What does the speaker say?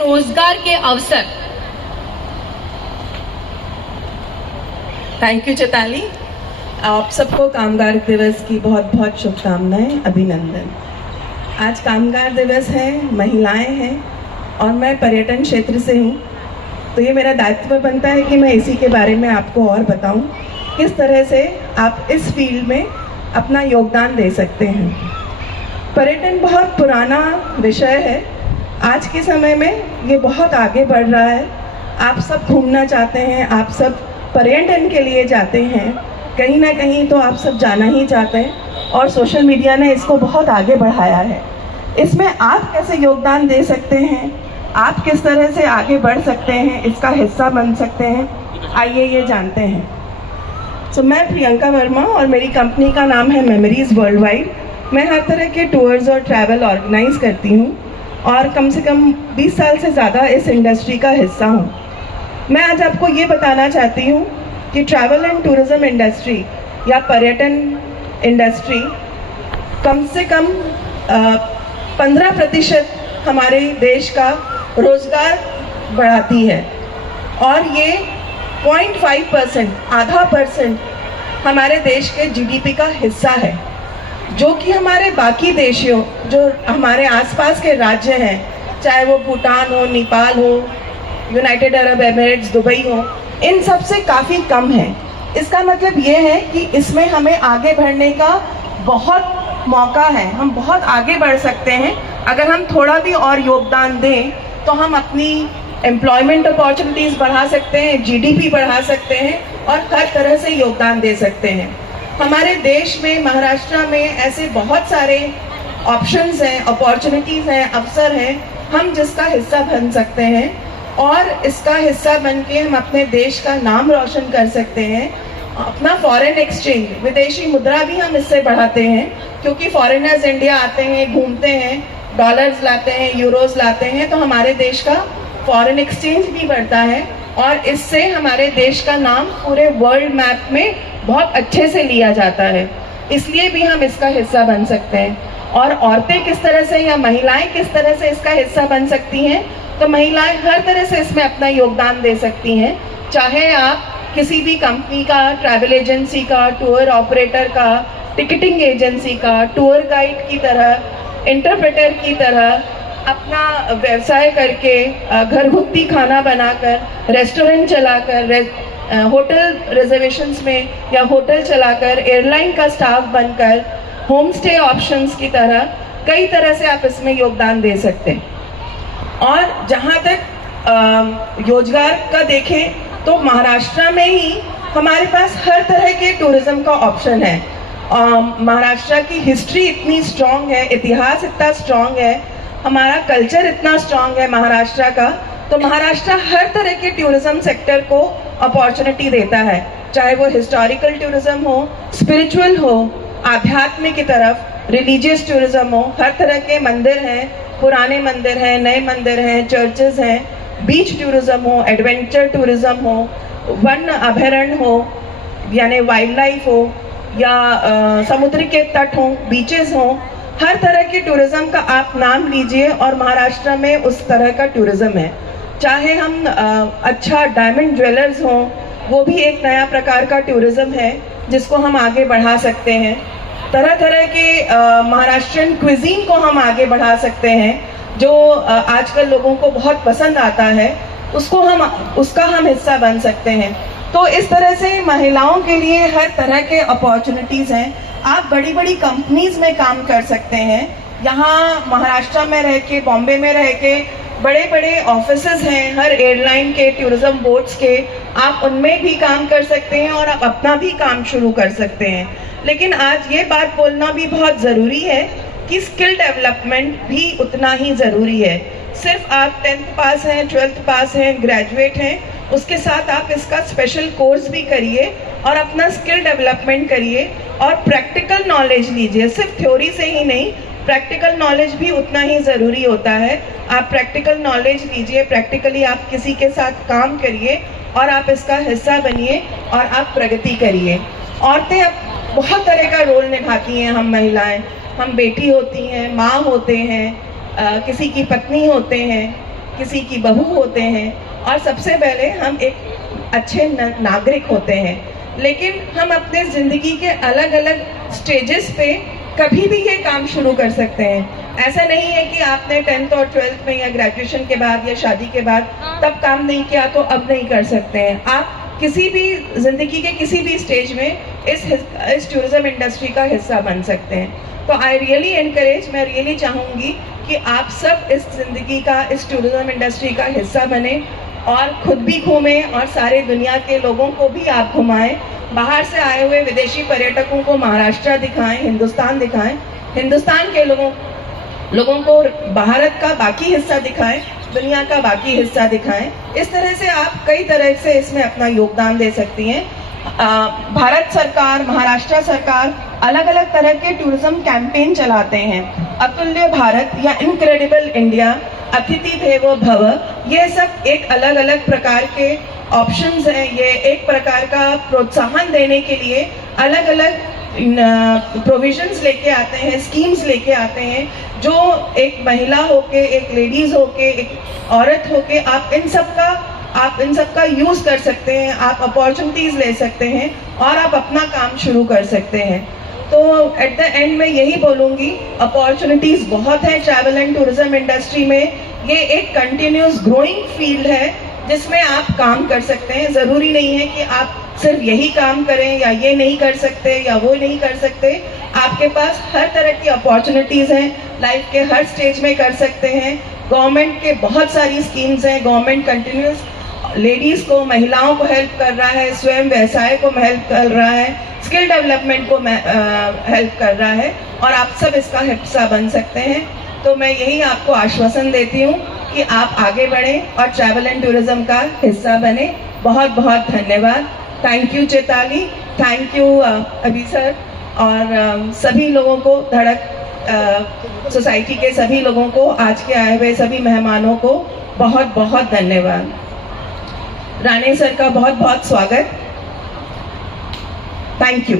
रोजगार के अवसर। Thank you Chaitali. आप सबको कामगार दिवस की बहुत बहुत शुभकामनाएं, अभिनंदन। आज कामगार दिवस है, महिलाएं हैं और मैं पर्यटन क्षेत्र से हूँ, तो ये मेरा दायित्व बनता है कि मैं इसी के बारे में आपको और बताऊँ किस तरह से आप इस फील्ड में अपना योगदान दे सकते हैं। पर्यटन बहुत पुराना विषय है, आज के समय में ये बहुत आगे बढ़ रहा है। आप सब घूमना चाहते हैं, आप सब पर्यटन के लिए जाते हैं, कहीं ना कहीं तो आप सब जाना ही चाहते हैं और सोशल मीडिया ने इसको बहुत आगे बढ़ाया है। इसमें आप कैसे योगदान दे सकते हैं, आप किस तरह से आगे बढ़ सकते हैं, इसका हिस्सा बन सकते हैं, आइए ये जानते हैं। मैं प्रियंका वर्मा और मेरी कंपनी का नाम है मेमोरीज वर्ल्ड वाइड। मैं हर तरह के टूर्स और ट्रैवल ऑर्गेनाइज करती हूँ और कम से कम 20 साल से ज़्यादा इस इंडस्ट्री का हिस्सा हूँ। मैं आज आपको ये बताना चाहती हूँ कि ट्रैवल एंड टूरिज़्म इंडस्ट्री या पर्यटन इंडस्ट्री कम से कम 15% हमारे देश का रोज़गार बढ़ाती है और ये 0.5%, आधा % हमारे देश के जीडीपी का हिस्सा है, जो कि हमारे बाकी देशों, जो हमारे आसपास के राज्य हैं, चाहे वो भूटान हो, नेपाल हो, यूनाइटेड अरब एमिरेट्स, दुबई हो, इन सब से काफ़ी कम है। इसका मतलब ये है कि इसमें हमें आगे बढ़ने का बहुत मौका है, हम बहुत आगे बढ़ सकते हैं। अगर हम थोड़ा भी और योगदान दें तो हम अपनी एम्प्लॉयमेंट अपॉर्चुनिटीज़ बढ़ा सकते हैं, जीडीपी बढ़ा सकते हैं और हर तरह से योगदान दे सकते हैं। हमारे देश में, महाराष्ट्र में ऐसे बहुत सारे ऑप्शंस हैं, अपॉर्चुनिटीज़ हैं, अवसर हैं, हम जिसका हिस्सा बन सकते हैं और इसका हिस्सा बन के हम अपने देश का नाम रोशन कर सकते हैं। अपना फॉरेन एक्सचेंज, विदेशी मुद्रा भी हम इससे बढ़ाते हैं, क्योंकि फॉरेनर्स इंडिया आते हैं, घूमते हैं, डॉलर्स लाते हैं, यूरोस लाते हैं, तो हमारे देश का फॉरेन एक्सचेंज भी बढ़ता है और इससे हमारे देश का नाम पूरे वर्ल्ड मैप में बहुत अच्छे से लिया जाता है। इसलिए भी हम इसका हिस्सा बन सकते हैं। और औरतें किस तरह से या महिलाएं किस तरह से इसका हिस्सा बन सकती हैं, तो महिलाएं हर तरह से इसमें अपना योगदान दे सकती हैं। चाहे आप किसी भी कंपनी का, ट्रैवल एजेंसी का, टूर ऑपरेटर का, टिकटिंग एजेंसी का, टूर गाइड की तरह, इंटरप्रेटर की तरह अपना व्यवसाय करके, घरगुती खाना बनाकर, रेस्टोरेंट चलाकर, होटल रिजर्वेशंस में या होटल चलाकर, एयरलाइन का स्टाफ बनकर, होम स्टे ऑप्शंस की तरह कई तरह से आप इसमें योगदान दे सकते हैं। और जहाँ तक रोजगार का देखें तो महाराष्ट्र में ही हमारे पास हर तरह के टूरिज्म का ऑप्शन है। महाराष्ट्र की हिस्ट्री इतनी स्ट्रॉन्ग है, इतिहास इतना स्ट्रॉन्ग है, हमारा कल्चर इतना स्ट्रॉन्ग है महाराष्ट्र का, तो महाराष्ट्र हर तरह के टूरिज्म सेक्टर को अपॉर्चुनिटी देता है, चाहे वो हिस्टोरिकल टूरिज्म हो, स्पिरिचुअल हो, आध्यात्म की तरफ, रिलीजियस टूरिज्म हो। हर तरह के मंदिर हैं, पुराने मंदिर हैं, नए मंदिर हैं, चर्चेज हैं, बीच टूरिज्म हो, एडवेंचर टूरिज्म हो, वन अभयारण्य हो यानी वाइल्ड लाइफ हो, या समुद्र के तट हो, बीचेस हो, हर तरह के टूरिज्म का आप नाम लीजिए और महाराष्ट्र में उस तरह का टूरिज्म है। चाहे हम अच्छा डायमंड ज्वेलर्स हो, वो भी एक नया प्रकार का टूरिज्म है जिसको हम आगे बढ़ा सकते हैं। तरह तरह के महाराष्ट्रियन क्विजीन को हम आगे बढ़ा सकते हैं, जो आजकल लोगों को बहुत पसंद आता है, उसका हम हिस्सा बन सकते हैं। तो इस तरह से महिलाओं के लिए हर तरह के अपॉर्चुनिटीज़ हैं। आप बड़ी बड़ी कंपनीज में काम कर सकते हैं, यहाँ महाराष्ट्र में रह के, बॉम्बे में रह के बड़े बड़े ऑफिसेज हैं हर एयरलाइन के, टूरिज्म बोर्ड्स के, आप उनमें भी काम कर सकते हैं और आप अपना भी काम शुरू कर सकते हैं। लेकिन आज ये बात बोलना भी बहुत ज़रूरी है कि स्किल डेवलपमेंट भी उतना ही ज़रूरी है। सिर्फ आप 10th पास हैं, 12th पास हैं, ग्रेजुएट हैं, उसके साथ आप इसका स्पेशल कोर्स भी करिए और अपना स्किल डेवलपमेंट करिए और प्रैक्टिकल नॉलेज लीजिए। सिर्फ थ्योरी से ही नहीं, प्रैक्टिकल नॉलेज भी उतना ही ज़रूरी होता है। आप प्रैक्टिकल नॉलेज लीजिए, प्रैक्टिकली आप किसी के साथ काम करिए और आप इसका हिस्सा बनिए और आप प्रगति करिए। औरतें अब बहुत तरह का रोल निभाती हैं। हम महिलाएं, हम बेटी होती हैं, माँ होते हैं, किसी की पत्नी होते हैं, किसी की बहू होते हैं और सबसे पहले हम एक अच्छे नागरिक होते हैं। लेकिन हम अपने ज़िंदगी के अलग अलग स्टेजेस पे कभी भी ये काम शुरू कर सकते हैं। ऐसा नहीं है कि आपने 10th और 12th में या ग्रेजुएशन के बाद या शादी के बाद तब काम नहीं किया तो अब नहीं कर सकते हैं। आप किसी भी ज़िंदगी के किसी भी स्टेज में इस टूरिज़्म इंडस्ट्री का हिस्सा बन सकते हैं। तो आई रियली एनकरेज, मैं रियली चाहूँगी कि आप सब इस ज़िंदगी का, इस टूरिज़्म इंडस्ट्री का हिस्सा बने और खुद भी घूमें और सारे दुनिया के लोगों को भी आप घुमाएं। बाहर से आए हुए विदेशी पर्यटकों को महाराष्ट्र दिखाएं, हिंदुस्तान दिखाएं, हिंदुस्तान के लोगों को भारत का बाकी हिस्सा दिखाएं, दुनिया का बाकी हिस्सा दिखाएं। इस तरह से आप कई तरह से इसमें अपना योगदान दे सकती हैं। भारत सरकार, महाराष्ट्र सरकार अलग अलग तरह के टूरिज्म कैंपेन चलाते हैं। अतुल्य भारत या इनक्रेडिबल इंडिया, अतिथि देवो भव, ये सब एक अलग अलग प्रकार के ऑप्शंस हैं। ये एक प्रकार का प्रोत्साहन देने के लिए अलग अलग प्रोविजंस लेके आते हैं, स्कीम्स लेके आते हैं, जो एक महिला होके, एक लेडीज होके, एक औरत होके आप इन सब का यूज कर सकते हैं, आप अपॉर्चुनिटीज ले सकते हैं और आप अपना काम शुरू कर सकते हैं। तो एट द एंड मैं यही बोलूँगी, अपॉर्चुनिटीज बहुत है ट्रैवल एंड टूरिज्म इंडस्ट्री में। ये एक कंटिन्यूस ग्रोइंग फील्ड है जिसमें आप काम कर सकते हैं। ज़रूरी नहीं है कि आप सिर्फ यही काम करें या ये नहीं कर सकते या वो नहीं कर सकते। आपके पास हर तरह की अपॉर्चुनिटीज़ हैं, लाइफ के हर स्टेज में कर सकते हैं। गवर्नमेंट के बहुत सारी स्कीम्स हैं। गवर्नमेंट कंटिन्यूस लेडीज़ को, महिलाओं को हेल्प कर रहा है, स्वयं व्यवसाय को हेल्प कर रहा है, स्किल डेवलपमेंट को हेल्प कर रहा है और आप सब इसका हिस्सा बन सकते हैं। तो मैं यही आपको आश्वासन देती हूँ कि आप आगे बढ़ें और ट्रैवल एंड टूरिज्म का हिस्सा बने। बहुत बहुत धन्यवाद। Thank you Chaitali, thank you अभी सर और सभी लोगों को, धड़क सोसाइटी के सभी लोगों को, आज के आए हुए सभी मेहमानों को बहुत बहुत धन्यवाद। राणे सर का बहुत बहुत स्वागत। Thank you.